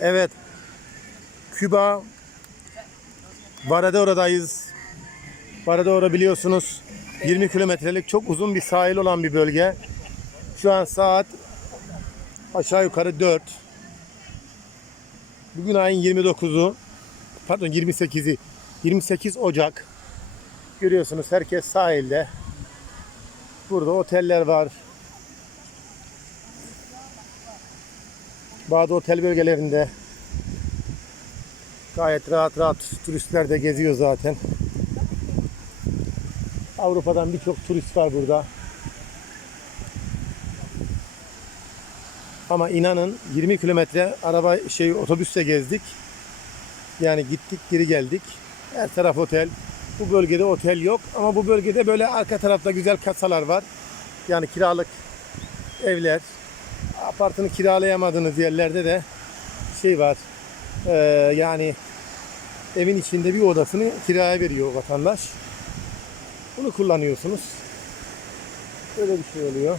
Evet. Küba Varadore'dayız. Varadore biliyorsunuz 20 kilometrelik çok uzun bir sahil olan bir bölge. Şu an saat aşağı yukarı 4. Bugün ayın 29'u pardon 28'i 28 Ocak. Görüyorsunuz herkes sahilde. Burada oteller var. Bazı otel bölgelerinde gayet rahat rahat turistler de geziyor zaten. Avrupa'dan birçok turist var burada. Ama inanın 20 kilometre araba şey otobüsle gezdik. Yani gittik geri geldik. Her taraf otel. Bu bölgede otel yok ama bu bölgede böyle arka tarafta güzel kasalar var. Yani kiralık evler. Apartını kiralayamadığınız yerlerde de şey var. Ee, yani evin içinde bir odasını kiraya veriyor vatandaş. Bunu kullanıyorsunuz. Böyle bir şey oluyor.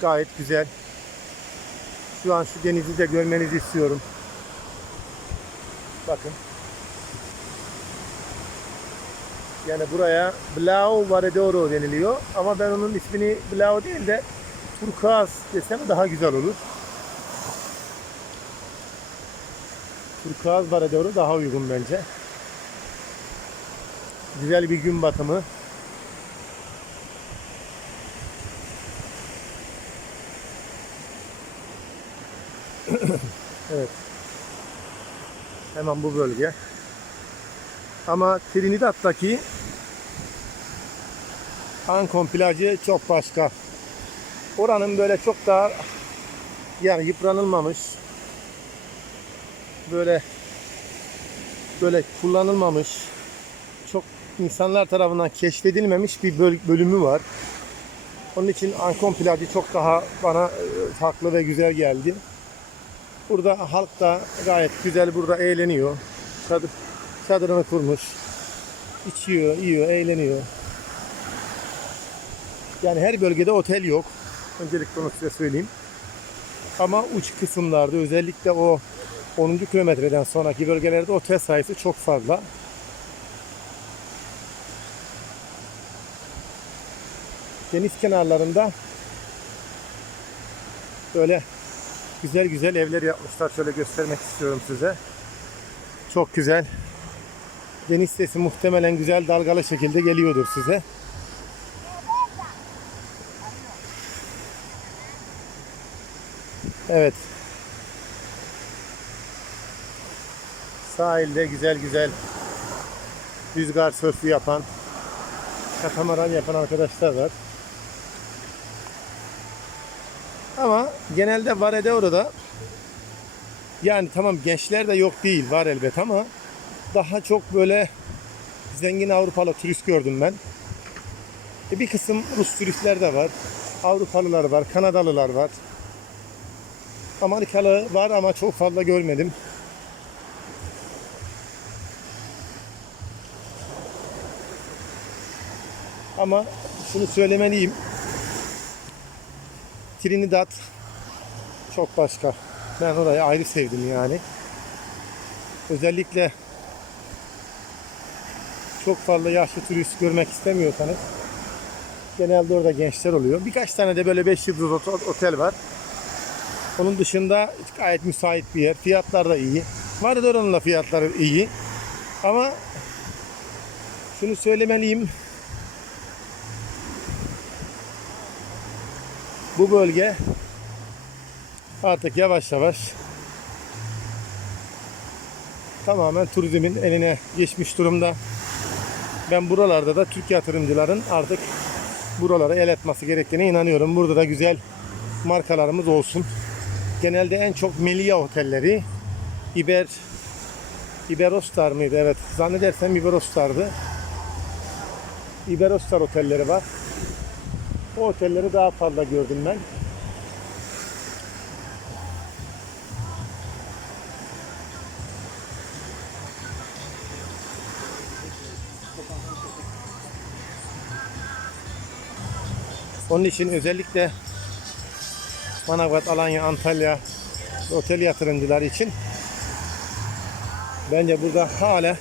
Gayet güzel. Şu an şu denizi de görmenizi istiyorum. Bakın. Yani buraya Blau Varedoro deniliyor. Ama ben onun ismini Blau değil de Turkuaz desem daha güzel olur. Turkuaz Varedoro daha uygun bence. Güzel bir gün batımı. evet. Hemen bu bölge. Ama Trinidad'daki Ancon plajı çok başka. Oranın böyle çok daha yani yıpranılmamış böyle böyle kullanılmamış çok insanlar tarafından keşfedilmemiş bir böl- bölümü var. Onun için Ancon plajı çok daha bana e, farklı ve güzel geldi. Burada halk da gayet güzel burada eğleniyor. Çadır, çadırını kurmuş. içiyor, yiyor, eğleniyor. Yani her bölgede otel yok. Öncelikle onu size söyleyeyim. Ama uç kısımlarda özellikle o 10. kilometreden sonraki bölgelerde otel sayısı çok fazla. Deniz kenarlarında böyle güzel güzel evler yapmışlar. Şöyle göstermek istiyorum size. Çok güzel. Deniz sesi muhtemelen güzel dalgalı şekilde geliyordur size. Evet. Sahilde güzel güzel rüzgar sörfü yapan, katamaran yapan arkadaşlar var. Ama genelde var ede orada. Yani tamam gençler de yok değil var elbet ama daha çok böyle zengin Avrupalı turist gördüm ben. E bir kısım Rus turistler de var. Avrupalılar var, Kanadalılar var. Amerikalı var ama çok fazla görmedim. Ama şunu söylemeliyim. Trinidad çok başka. Ben orayı ayrı sevdim yani. Özellikle çok fazla yaşlı turist görmek istemiyorsanız genelde orada gençler oluyor. Birkaç tane de böyle 5 yıldız ot- otel var. Onun dışında gayet müsait bir yer. Fiyatlar da iyi. Varadore'nin da fiyatları iyi. Ama şunu söylemeliyim. Bu bölge artık yavaş yavaş tamamen turizmin eline geçmiş durumda. Ben buralarda da Türk yatırımcıların artık buralara el etmesi gerektiğine inanıyorum. Burada da güzel markalarımız olsun. Genelde en çok Melia otelleri İber İberostar mıydı? Evet. Zannedersem İberostar'dı. İberostar otelleri var. O otelleri daha fazla gördüm ben. Onun için özellikle Manavgat, Alanya, Antalya otel yatırımcıları için bence burada hala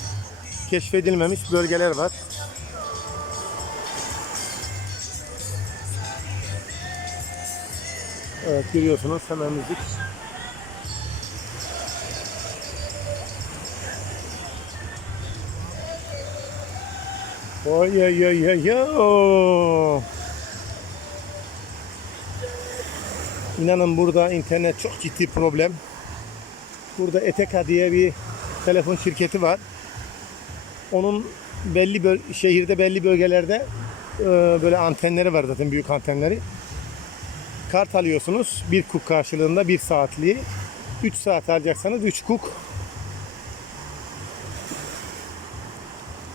keşfedilmemiş bölgeler var. Evet görüyorsunuz hemen müzik. Oy oy oy oy oy. İnanın burada internet çok ciddi problem. Burada Eteka diye bir telefon şirketi var. Onun belli böl- şehirde belli bölgelerde e, böyle antenleri var zaten büyük antenleri. Kart alıyorsunuz bir kuk karşılığında bir saatliği. 3 saat alacaksanız 3 kuk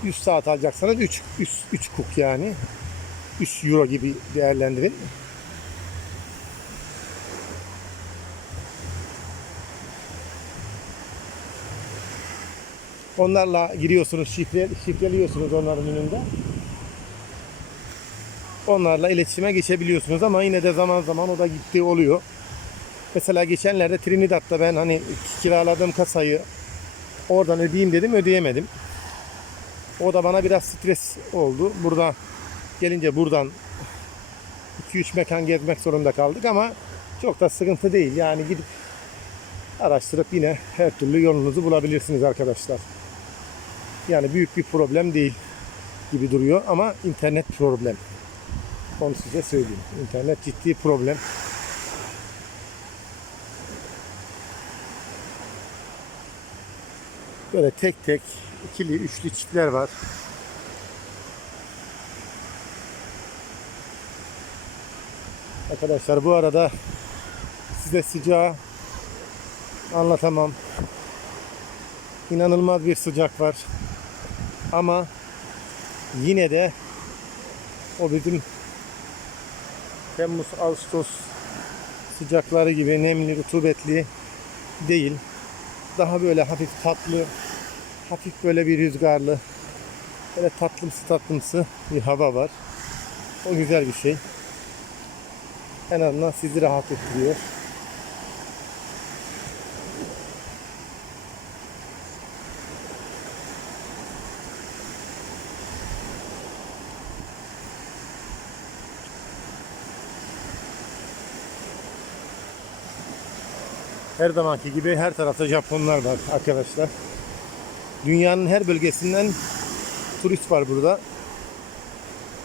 100 saat alacaksanız 3 3 3 kuk yani. 3 euro gibi değerlendirin. Onlarla giriyorsunuz, şifre, şifreliyorsunuz onların önünde. Onlarla iletişime geçebiliyorsunuz ama yine de zaman zaman o da gittiği oluyor. Mesela geçenlerde Trinidad'da ben hani kiraladığım kasayı oradan ödeyeyim dedim ödeyemedim. O da bana biraz stres oldu. Burada gelince buradan 2-3 mekan gezmek zorunda kaldık ama çok da sıkıntı değil. Yani gidip araştırıp yine her türlü yolunuzu bulabilirsiniz arkadaşlar. Yani büyük bir problem değil gibi duruyor ama internet problem. Onu size söyleyeyim. İnternet ciddi problem. Böyle tek tek ikili, üçlü çiftler var. Arkadaşlar bu arada size sıcağı anlatamam. İnanılmaz bir sıcak var. Ama yine de o bizim Temmuz, Ağustos sıcakları gibi nemli, rutubetli değil. Daha böyle hafif tatlı, hafif böyle bir rüzgarlı, böyle tatlımsı tatlımsı bir hava var. O güzel bir şey. En azından sizi rahat ettiriyor. Her zamanki gibi her tarafta Japonlar var arkadaşlar. Dünyanın her bölgesinden turist var burada.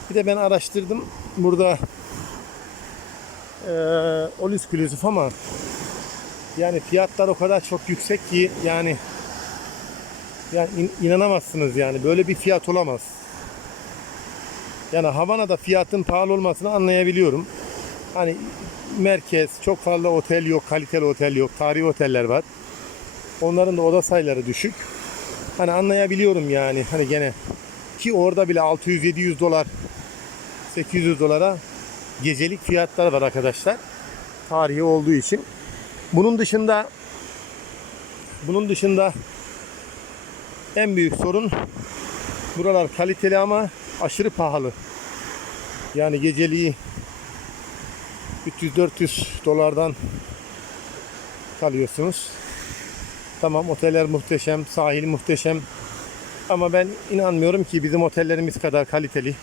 Bir de ben araştırdım. Burada eee all inclusive ama yani fiyatlar o kadar çok yüksek ki yani yani in- inanamazsınız yani böyle bir fiyat olamaz. Yani Havana'da fiyatın pahalı olmasını anlayabiliyorum. Hani merkez, çok fazla otel yok, kaliteli otel yok, tarihi oteller var. Onların da oda sayıları düşük. Hani anlayabiliyorum yani hani gene ki orada bile 600-700 dolar 800 dolara gecelik fiyatlar var arkadaşlar. Tarihi olduğu için. Bunun dışında bunun dışında en büyük sorun buralar kaliteli ama aşırı pahalı. Yani geceliği 300-400 dolardan kalıyorsunuz. Tamam oteller muhteşem, sahil muhteşem. Ama ben inanmıyorum ki bizim otellerimiz kadar kaliteli,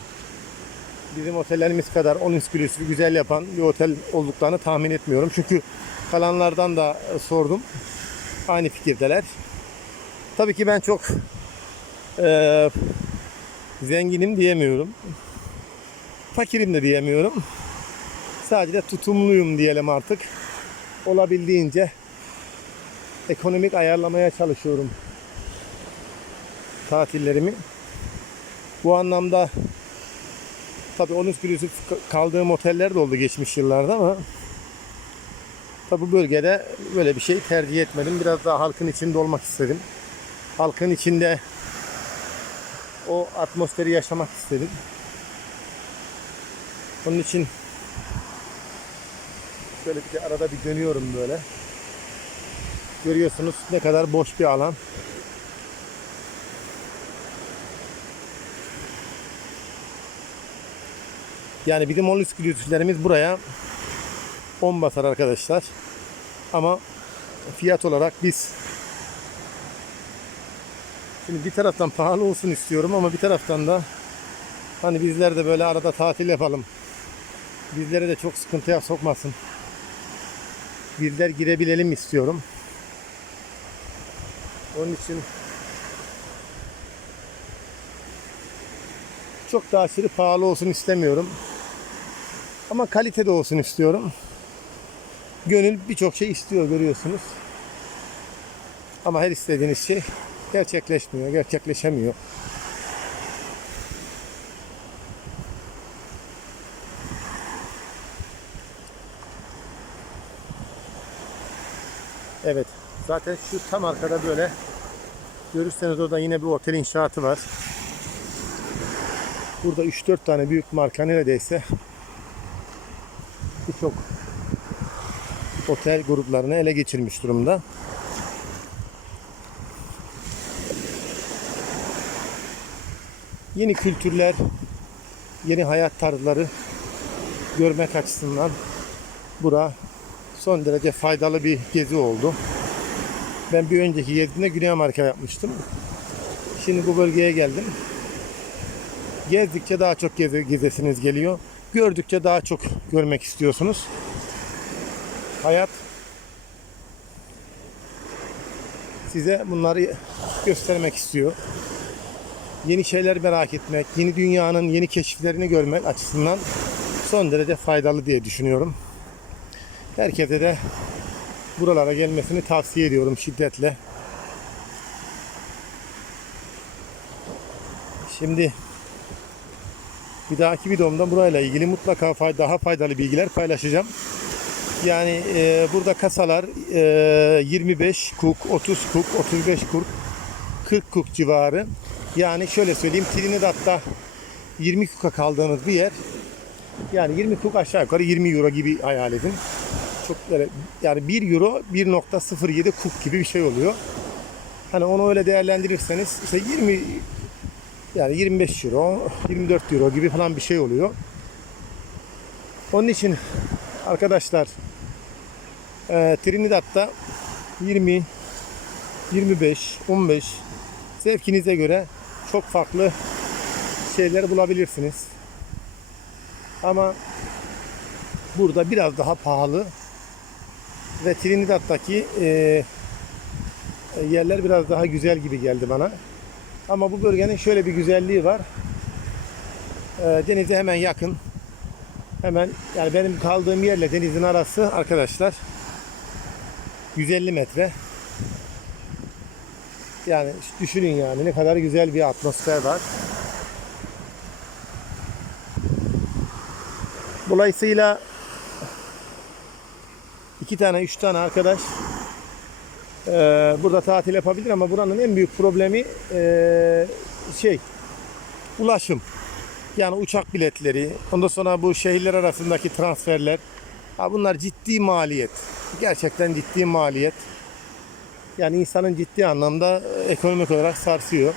bizim otellerimiz kadar on inclusive güzel yapan bir otel olduklarını tahmin etmiyorum. Çünkü kalanlardan da e, sordum. Aynı fikirdeler. Tabii ki ben çok eee, zenginim diyemiyorum. Fakirim de diyemiyorum. Sadece tutumluyum diyelim artık. Olabildiğince ekonomik ayarlamaya çalışıyorum tatillerimi. Bu anlamda tabii onun inclusive kaldığım oteller de oldu geçmiş yıllarda ama tabii bu bölgede böyle bir şey tercih etmedim. Biraz daha halkın içinde olmak istedim. Halkın içinde o atmosferi yaşamak istedim. Onun için Şöyle bir de arada bir dönüyorum böyle. Görüyorsunuz ne kadar boş bir alan. Yani bizim all inclusive'lerimiz buraya 10 basar arkadaşlar. Ama fiyat olarak biz şimdi bir taraftan pahalı olsun istiyorum ama bir taraftan da hani bizler de böyle arada tatil yapalım. Bizleri de çok sıkıntıya sokmasın. Bizler girebilelim istiyorum. Onun için çok da aşırı pahalı olsun istemiyorum. Ama kalitede olsun istiyorum. Gönül birçok şey istiyor görüyorsunuz. Ama her istediğiniz şey gerçekleşmiyor, gerçekleşemiyor. Evet. Zaten şu tam arkada böyle görürseniz orada yine bir otel inşaatı var. Burada 3-4 tane büyük marka neredeyse birçok otel gruplarını ele geçirmiş durumda. Yeni kültürler, yeni hayat tarzları görmek açısından bura son derece faydalı bir gezi oldu. Ben bir önceki gezimde Güney Amerika yapmıştım. Şimdi bu bölgeye geldim. Gezdikçe daha çok geze, gezesiniz geliyor. Gördükçe daha çok görmek istiyorsunuz. Hayat size bunları göstermek istiyor. Yeni şeyler merak etmek, yeni dünyanın yeni keşiflerini görmek açısından son derece faydalı diye düşünüyorum. Herkese de buralara gelmesini tavsiye ediyorum şiddetle. Şimdi bir dahaki videomda burayla ilgili mutlaka fay- daha faydalı bilgiler paylaşacağım. Yani e, burada kasalar e, 25 kuk, 30 kuk, 35 kuk, 40 kuk civarı. Yani şöyle söyleyeyim Trinidad'da 20 kuka kaldığınız bir yer. Yani 20 kuk aşağı yukarı 20 euro gibi hayal edin. Çok yani 1 euro 1.07 kuk gibi bir şey oluyor. Hani onu öyle değerlendirirseniz işte 20 yani 25 euro, 24 euro gibi falan bir şey oluyor. Onun için arkadaşlar e, Trinidad'da 20, 25, 15 zevkinize göre çok farklı şeyler bulabilirsiniz. Ama burada biraz daha pahalı ve Trinidad'daki e, yerler biraz daha güzel gibi geldi bana. Ama bu bölgenin şöyle bir güzelliği var. E, denize hemen yakın. Hemen yani benim kaldığım yerle denizin arası arkadaşlar 150 metre. Yani düşünün yani ne kadar güzel bir atmosfer var. Dolayısıyla iki tane, üç tane arkadaş eee, burada tatil yapabilir ama buranın en büyük problemi eee, şey ulaşım. Yani uçak biletleri, ondan sonra bu şehirler arasındaki transferler. Ha bunlar ciddi maliyet. Gerçekten ciddi maliyet. Yani insanın ciddi anlamda e, ekonomik olarak sarsıyor.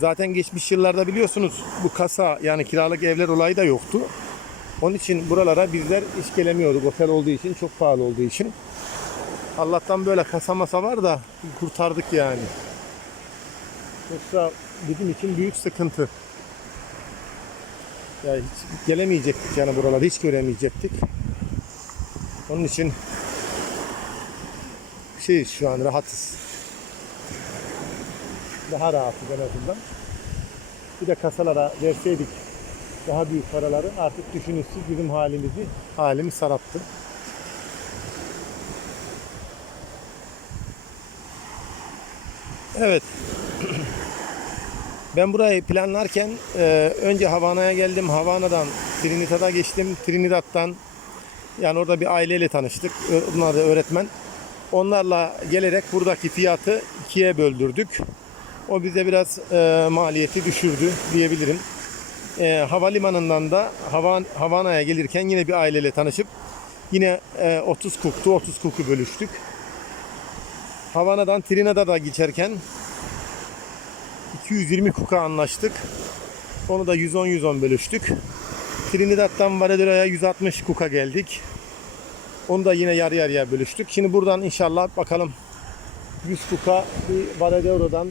Zaten geçmiş yıllarda biliyorsunuz bu kasa yani kiralık evler olayı da yoktu. Onun için buralara bizler hiç gelemiyorduk otel olduğu için çok pahalı olduğu için. Allah'tan böyle kasa masa var da kurtardık yani. Yoksa bizim için büyük sıkıntı. Ya hiç gelemeyecektik yani buralara hiç göremeyecektik. Onun için şey şu an rahatız. Daha rahatız en azından. Bir de kasalara verseydik daha büyük paraları artık düşünün siz bizim halimizi halimi sarattı. Evet. Ben burayı planlarken e, önce Havana'ya geldim. Havana'dan Trinidad'a geçtim. Trinidad'dan yani orada bir aileyle tanıştık. Bunlar da öğretmen. Onlarla gelerek buradaki fiyatı ikiye böldürdük. O bize biraz e, maliyeti düşürdü diyebilirim. E, havalimanından da Havan, Havana'ya gelirken yine bir aileyle tanışıp yine e, 30 kuktu 30 kuku bölüştük. Havana'dan Trinidad'a geçerken 220 kuka anlaştık. Onu da 110-110 bölüştük. Trinidad'dan Varadora'ya 160 kuka geldik. Onu da yine yarı yarıya bölüştük. Şimdi buradan inşallah bakalım 100 kuka bir Varadora'dan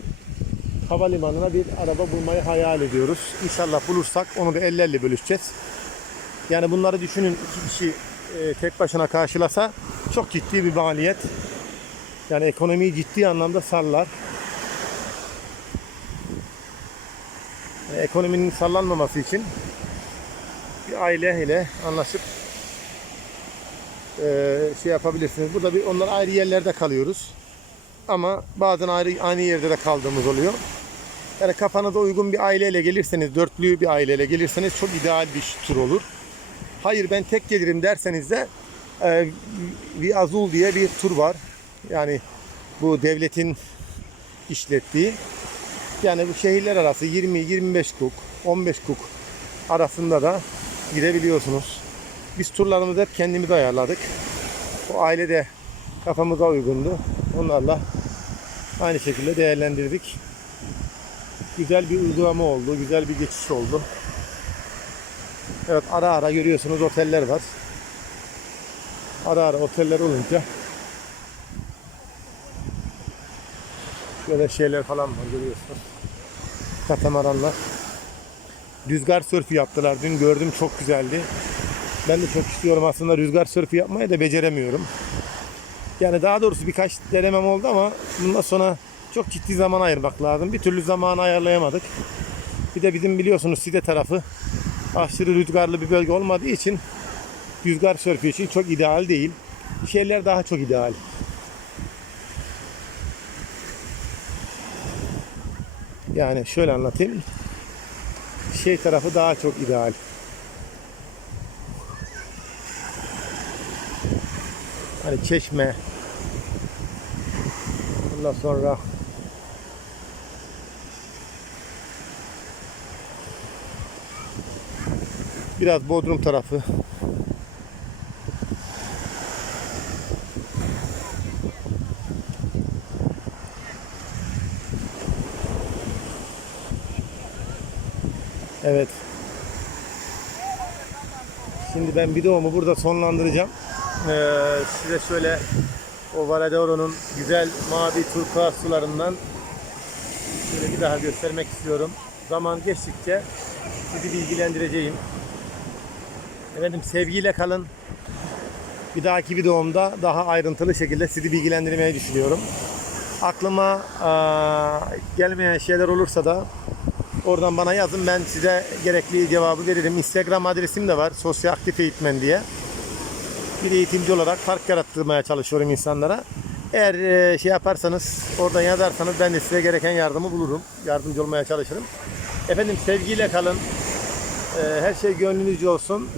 havalimanına bir araba bulmayı hayal ediyoruz. İnşallah bulursak onu da 50-50 bölüşeceğiz. Yani bunları düşünün iki kişi e, tek başına karşılasa çok ciddi bir maliyet. Yani ekonomiyi ciddi anlamda sallar. E, ekonominin sallanmaması için bir aile ile anlaşıp e, şey yapabilirsiniz. Burada bir onlar ayrı yerlerde kalıyoruz. Ama bazen ayrı aynı yerde de kaldığımız oluyor. Yani kafanıza uygun bir aileyle gelirseniz, dörtlü bir aileyle gelirseniz çok ideal bir tur olur. Hayır ben tek gelirim derseniz de e, bir Azul diye bir tur var. Yani bu devletin işlettiği. Yani bu şehirler arası 20-25 kuk, 15 kuk arasında da gidebiliyorsunuz. Biz turlarımızı hep kendimiz ayarladık. O aile de kafamıza uygundu. Onlarla aynı şekilde değerlendirdik. Güzel bir uygulama oldu, güzel bir geçiş oldu. Evet ara ara görüyorsunuz oteller var. Ara ara oteller olunca şöyle şeyler falan var görüyorsunuz. Katamaranlar. Rüzgar sörfü yaptılar. Dün gördüm çok güzeldi. Ben de çok istiyorum aslında rüzgar sörfü yapmayı da beceremiyorum. Yani daha doğrusu birkaç denemem oldu ama bundan sonra çok ciddi zaman ayırmak lazım. Bir türlü zamanı ayarlayamadık. Bir de bizim biliyorsunuz Side tarafı aşırı rüzgarlı bir bölge olmadığı için rüzgar sörfü için çok ideal değil. Şeyler daha çok ideal. Yani şöyle anlatayım. Şey tarafı daha çok ideal. Hani çeşme. Ondan sonra biraz Bodrum tarafı. Evet. Şimdi ben videomu burada sonlandıracağım. Ee, size şöyle o Varadoro'nun güzel mavi turkuaz sularından şöyle bir daha göstermek istiyorum. Zaman geçtikçe sizi bilgilendireceğim. Efendim sevgiyle kalın. Bir dahaki videomda daha ayrıntılı şekilde sizi bilgilendirmeyi düşünüyorum. Aklıma aa, gelmeyen şeyler olursa da oradan bana yazın. Ben size gerekli cevabı veririm. Instagram adresim de var. Sosyal aktif eğitmen diye. Bir eğitimci olarak fark yarattırmaya çalışıyorum insanlara. Eğer e, şey yaparsanız, oradan yazarsanız ben de size gereken yardımı bulurum. Yardımcı olmaya çalışırım. Efendim sevgiyle kalın. E, Her şey gönlünüzce olsun.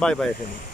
bye bye, Finn.